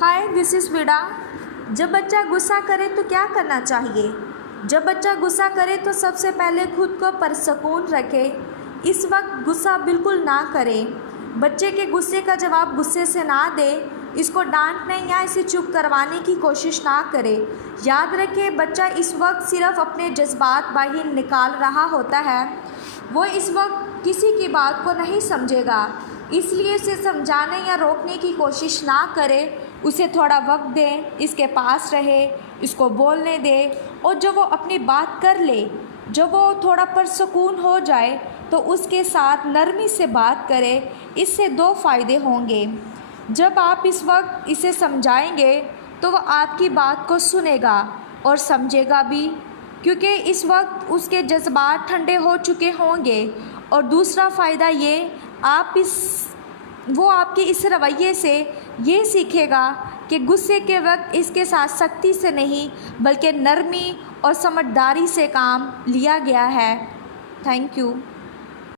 Hi, this is विडा। जब बच्चा गुस्सा करे तो क्या करना चाहिए? जब बच्चा गुस्सा करे तो सबसे पहले खुद को पुरसकून रखे। इस वक्त गुस्सा बिल्कुल ना करें। बच्चे के गुस्से का जवाब गुस्से से ना दे। इसको डांटने या इसे चुप करवाने की कोशिश ना करे। याद रखें, बच्चा इस वक्त सिर्फ अपने जज्बात बाहर निकाल रहा होता है। वो इस वक्त किसी की बात को नहीं समझेगा, इसलिए उसे समझाने या रोकने की कोशिश ना करें। उसे थोड़ा वक्त दें, इसके पास रहे, इसको बोलने दें, और जब वो अपनी बात कर ले, जब वो थोड़ा पुरसकून हो जाए तो उसके साथ नरमी से बात करें। इससे दो फ़ायदे होंगे। जब आप इस वक्त इसे समझाएंगे तो वह आपकी बात को सुनेगा और समझेगा भी, क्योंकि इस वक्त उसके जज्बात ठंडे हो चुके होंगे। और दूसरा फ़ायदा ये, वो आपके इस रवैये से ये सीखेगा कि गुस्से के वक्त इसके साथ सख्ती से नहीं बल्कि नरमी और समझदारी से काम लिया गया है। Thank you.